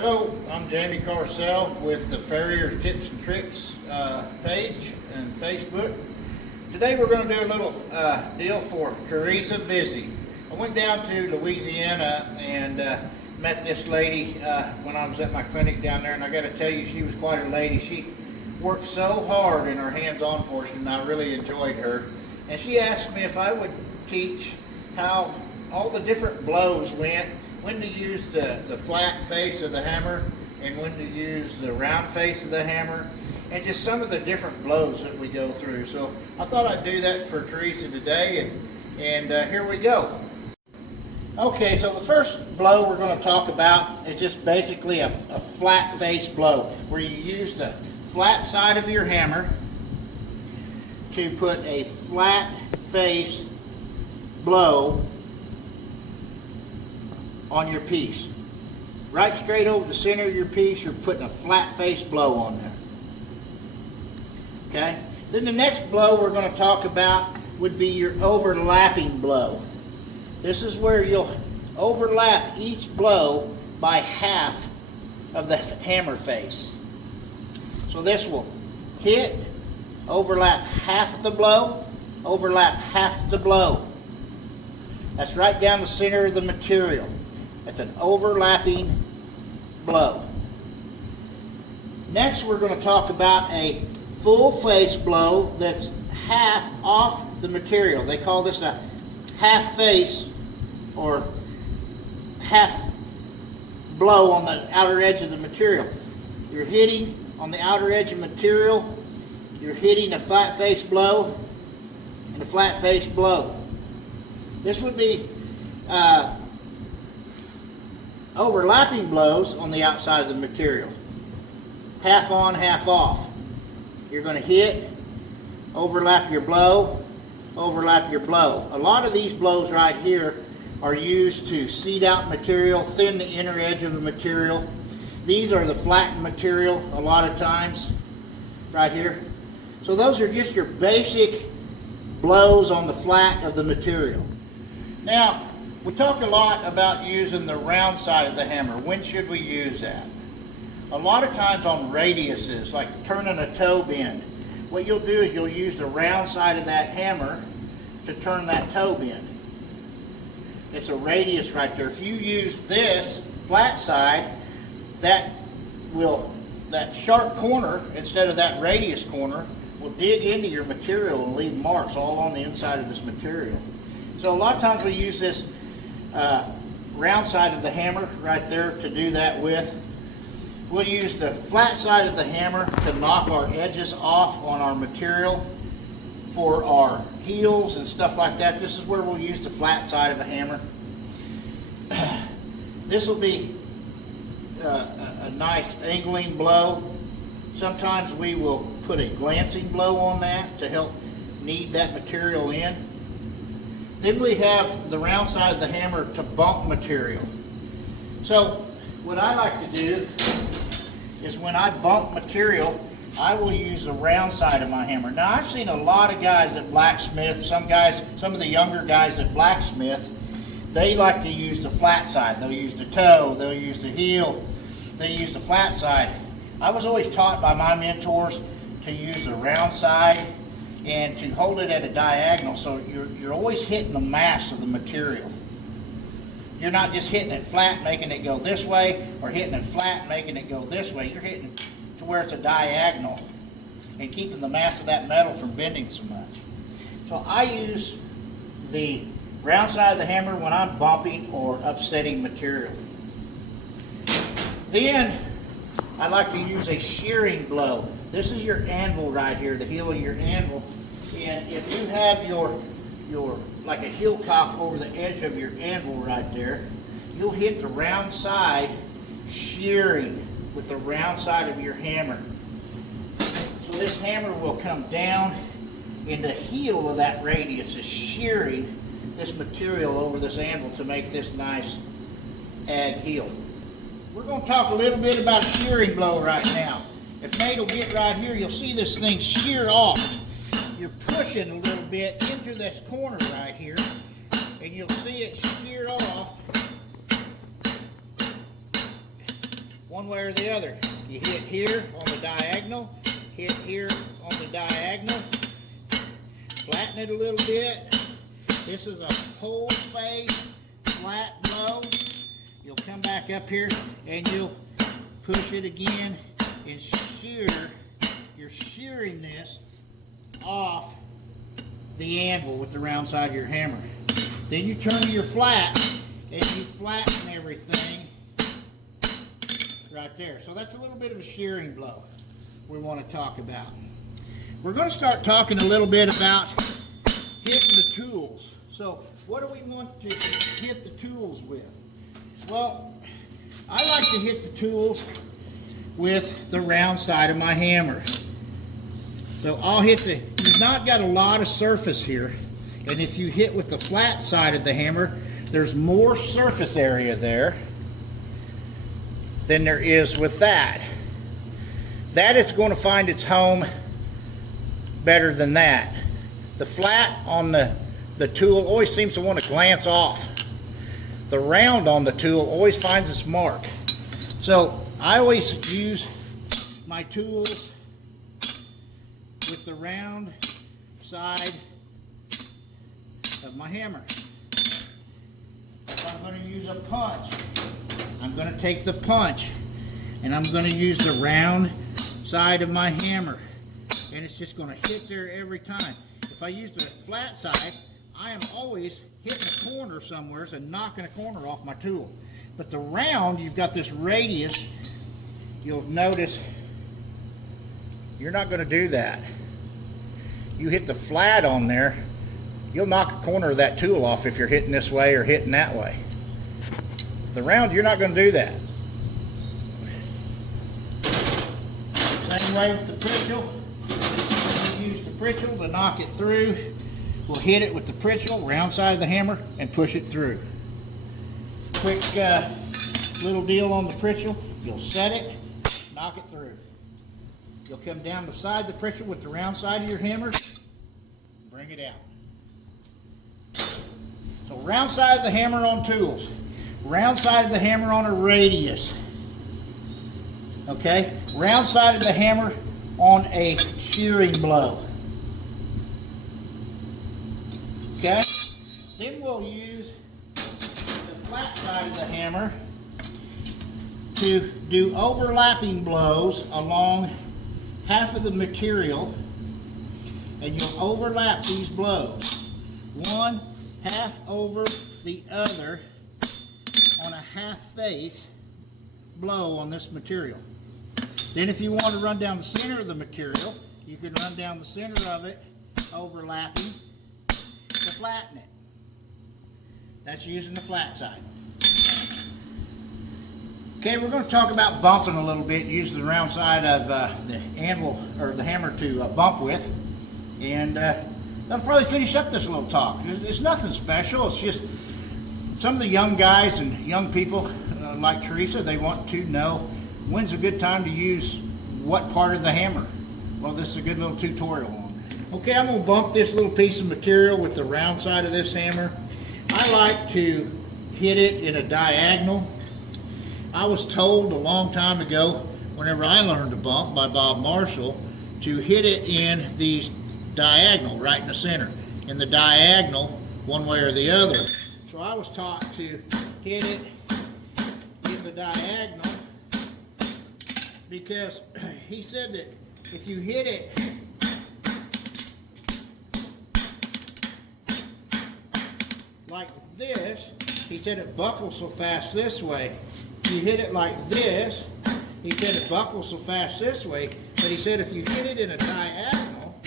Hello, I'm Jamie Carcel with the Farrier Tips and Tricks page and Facebook. Today we're going to do a little deal for Teresa Vizzi. I went down to Louisiana and met this lady when I was at my clinic down there, and I got to tell you, she was quite a lady. She worked so hard in her hands-on portion, and I really enjoyed her. And she asked me if I would teach how all the different blows went, when to use the flat face of the hammer and when to use the round face of the hammer, and just some of the different blows that we go through. So I thought I'd do that for Teresa today, and here we go. Okay, so the first blow we're going to talk about is just basically a flat face blow, where you use the flat side of your hammer to put a flat face blow on your piece. Right straight over the center of your piece, you're putting a flat face blow on there. Okay? Then the next blow we're going to talk about would be your overlapping blow. This is where you'll overlap each blow by half of the hammer face. So this will hit, overlap half the blow, overlap half the blow. That's right down the center of the material. That's an overlapping blow. Next, we're going to talk about a full face blow that's half off the material. They call this a half face or half blow on the outer edge of the material. You're hitting on the outer edge of material, you're hitting a flat face blow and a flat face blow. This would be overlapping blows on the outside of the material. Half on, half off. You're going to hit, overlap your blow, overlap your blow. A lot of these blows right here are used to seed out material, thin the inner edge of the material. These are the flattened material a lot of times, right here. So those are just your basic blows on the flat of the material. Now, we talk a lot about using the round side of the hammer. When should we use that? A lot of times on radiuses, like turning a toe bend, what you'll do is you'll use the round side of that hammer to turn that toe bend. It's a radius right there. If you use this flat side, that sharp corner, instead of that radius corner, will dig into your material and leave marks all on the inside of this material. So a lot of times we use this round side of the hammer right there to do that with. We'll use the flat side of the hammer to knock our edges off on our material for our heels and stuff like that. This is where we'll use the flat side of a hammer. This will be a nice angling blow. Sometimes we will put a glancing blow on that to help knead that material in. Then we have the round side of the hammer to bump material. So what I like to do is when I bump material, I will use the round side of my hammer. Now, I've seen a lot of guys at Blacksmith, some of the younger guys at Blacksmith, they like to use the flat side. They'll use the toe, they'll use the heel, they use the flat side. I was always taught by my mentors to use the round side and to hold it at a diagonal, so you're always hitting the mass of the material. You're not just hitting it flat, making it go this way, or hitting it flat, making it go this way. You're hitting to where it's a diagonal and keeping the mass of that metal from bending so much. So I use the round side of the hammer when I'm bumping or upsetting material. Then I like to use a shearing blow. This is your anvil right here, the heel of your anvil. And if you have your like a heel cock over the edge of your anvil right there, you'll hit the round side shearing with the round side of your hammer. So this hammer will come down, and the heel of that radius is shearing this material over this anvil to make this nice ag heel. We're going to talk a little bit about a shearing blow right now. If Nate will get right here, you'll see this thing shear off. You're pushing a little bit into this corner right here, and you'll see it shear off one way or the other. You hit here on the diagonal, hit here on the diagonal, flatten it a little bit. This is a whole face flat blow. You'll come back up here and you'll push it again and shear. You're shearing this off the anvil with the round side of your hammer. Then you turn to your flat and you flatten everything right there. So that's a little bit of a shearing blow we want to talk about. We're going to start talking a little bit about hitting the tools. So what do we want to hit the tools with? Well, I like to hit the tools with the round side of my hammer. So I'll hit you've not got a lot of surface here, and if you hit with the flat side of the hammer, there's more surface area there than there is with that. That is going to find its home better than that. The flat on the tool always seems to want to glance off. The round on the tool always finds its mark. So I always use my tools with the round side of my hammer. If I'm going to use a punch, I'm going to take the punch and I'm going to use the round side of my hammer, and it's just going to hit there every time. If I use the flat side, I am always hitting a corner somewhere and knocking a corner off my tool. But the round, you've got this radius. You'll notice you're not going to do that. You hit the flat on there, you'll knock a corner of that tool off if you're hitting this way or hitting that way. The round, you're not going to do that. Same way with the Pritchell. We use the Pritchell to knock it through. We'll hit it with the Pritchell, round side of the hammer, and push it through. Quick little deal on the Pritchell. You'll set it, knock it through. You'll come down the side of the Pritchell with the round side of your hammer, bring it out. So round side of the hammer on tools. Round side of the hammer on a radius. Okay? Round side of the hammer on a shearing blow. Okay? Then we'll use the flat side of the hammer to do overlapping blows along half of the material, and you'll overlap these blows. One half over the other on a half face blow on this material. Then if you want to run down the center of the material, you can run down the center of it, overlapping to flatten it. That's using the flat side. Okay, we're going to talk about bumping a little bit, using the round side of the anvil or the hammer to bump with, and that'll probably finish up this little talk. It's nothing special. It's just some of the young guys and young people like Teresa, they want to know when's a good time to use what part of the hammer. Well, this is a good little tutorial on it. Okay, I'm going to bump this little piece of material with the round side of this hammer. I like to hit it in a diagonal. I was told a long time ago, whenever I learned to bump by Bob Marshall, to hit it in these diagonal, right in the center. In the diagonal, one way or the other. So I was taught to hit it in the diagonal because he said that if you hit it like this, he said it buckles so fast this way. If you hit it like this, he said it buckles so fast this way, but he said if you hit it in a diagonal,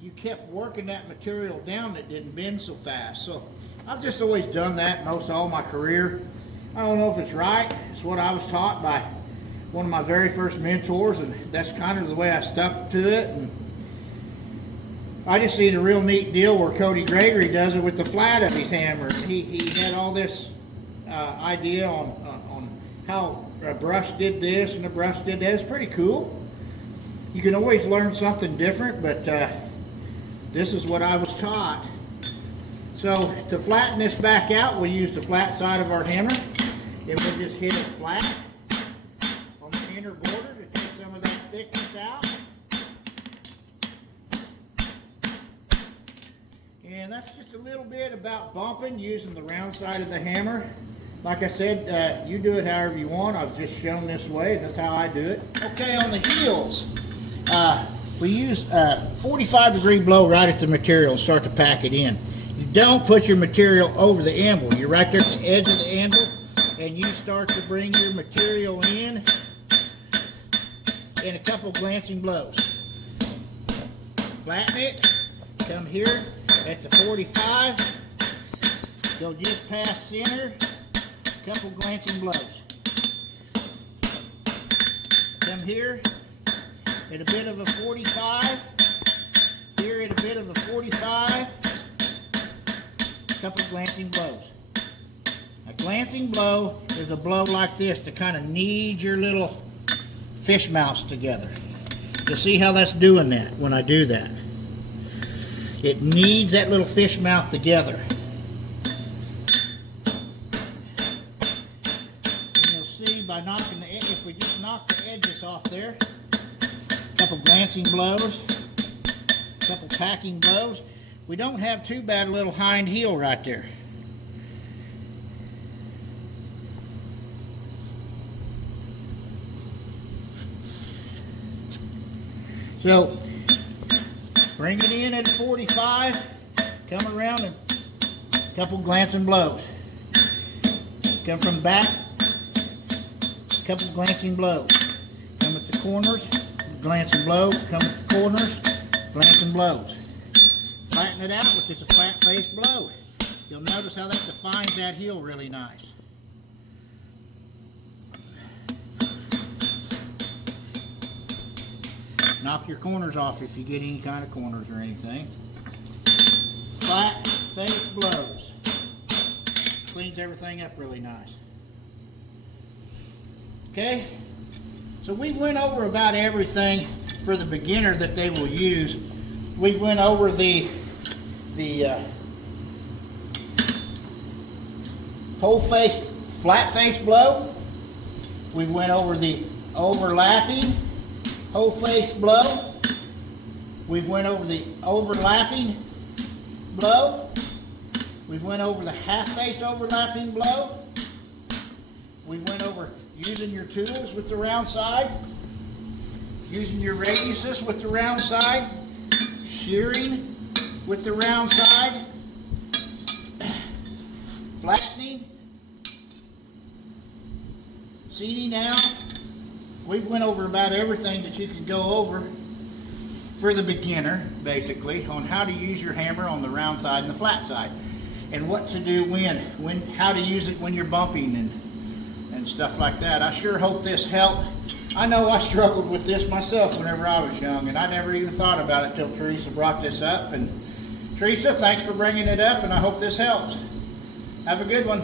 you kept working that material down, that didn't bend so fast. So I've just always done that most all my career. I don't know if it's right. It's what I was taught by one of my very first mentors, and that's kind of the way I stuck to it. And I just seen a real neat deal where Cody Gregory does it with the flat of his hammer. He had all this idea on how a brush did this and a brush did that. It's pretty cool. You can always learn something different, but this is what I was taught. So to flatten this back out, we'll use the flat side of our hammer, it will just hit it flat on the inner border to take some of that thickness out. And that's just a little bit about bumping using the round side of the hammer. Like I said, you do it however you want. I've just shown this way. That's how I do it. Okay, on the heels, we use 45-degree blow right at the material and start to pack it in. You don't put your material over the anvil. You're right there at the edge of the anvil, and you start to bring your material in a couple glancing blows. Flatten it. Come here at the 45. Go just past center. Couple glancing blows. Come here at a bit of a 45. Here at a bit of a 45. Couple glancing blows. A glancing blow is a blow like this to kind of knead your little fish mouths together. You'll see how that's doing that when I do that. It kneads that little fish mouth together. By knocking if we just knock the edges off there, a couple glancing blows, a couple packing blows, we don't have too bad a little hind heel right there. So bring it in at 45, come around and a couple glancing blows. Come from back. Couple glancing blows. Come at the corners, glancing blow. Come at the corners, glancing blows. Flatten it out with just a flat face blow. You'll notice how that defines that heel really nice. Knock your corners off if you get any kind of corners or anything. Flat face blows. Cleans everything up really nice. Okay, so we've went over about everything for the beginner that they will use. We've went over the whole face, flat face blow. We've went over the overlapping whole face blow. We've went over the overlapping blow. We've went over the half face overlapping blow. We went over using your tools with the round side, using your radiuses with the round side, shearing with the round side, flattening, seating out. We've went over about everything that you can go over for the beginner, basically, on how to use your hammer on the round side and the flat side, and what to do when how to use it when you're bumping and stuff like that. I sure hope this helped. I know I struggled with this myself whenever I was young, and I never even thought about it till Teresa brought this up. And Teresa, thanks for bringing it up, and I hope this helps. Have a good one.